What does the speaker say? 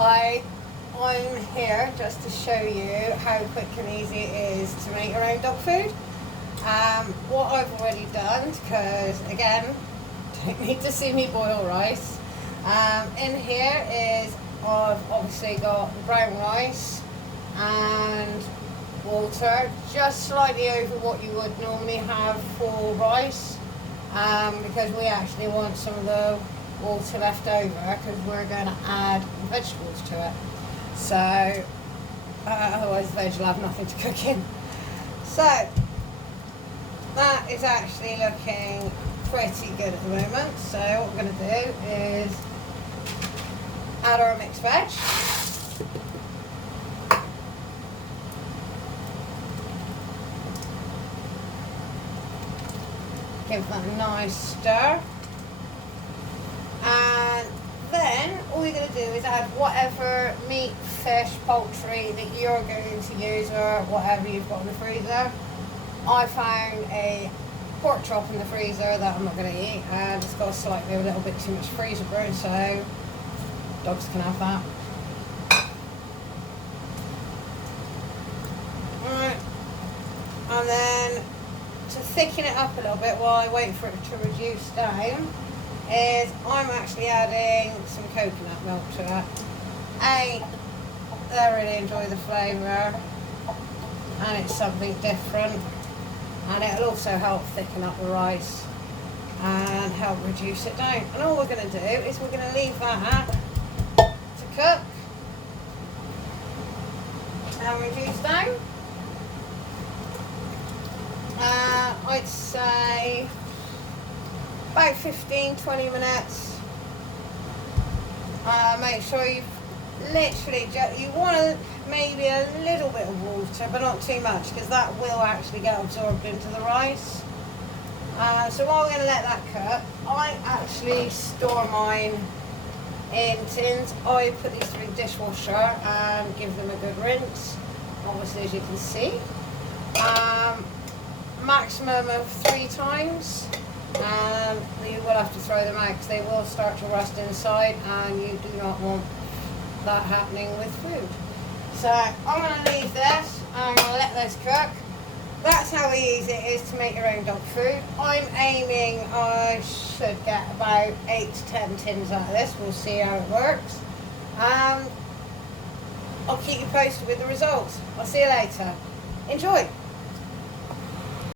I'm here just to show you how quick and easy it is to make your own dog food. What I've already done, because again, don't need to see me boil rice. In here is I've obviously got brown rice and water, just slightly over what you would normally have for rice, because we actually want some of the water left over because we're going to add vegetables to it. So otherwise the veg will have nothing to cook in. So that is actually looking pretty good at the moment. So what we're going to do is add our mixed veg. Give that a nice stir. And then all you're going to do is add whatever meat, fish, poultry that you're going to use, or whatever you've got in the freezer. I found a pork chop in the freezer that I'm not going to eat, and it's got slightly a little bit too much freezer burn, so dogs can have that. Alright, and then to thicken it up a little bit while I wait for it to reduce down, is I'm actually adding some coconut milk to it. I really enjoy the flavour, and it's something different, and it'll also help thicken up the rice and help reduce it down. And all we're going to do is we're going to leave that to cook and reduce down. I'd say about 15-20 minutes. Make sure you've literally you want maybe a little bit of water, but not too much, because that will actually get absorbed into the rice. So while we're going to let that cook, I actually store mine in tins. I put these through the dishwasher and give them a good rinse, obviously, as you can see. Maximum of 3 times. You will have to throw them out because they will start to rust inside, and you do not want that happening with food. So I'm going to leave this and I'm going to let this cook. That's how easy it is to make your own dog food. I'm aiming I should get about 8 to 10 tins out of this. We'll see how it works. I'll keep you posted with the results. I'll see you later. Enjoy!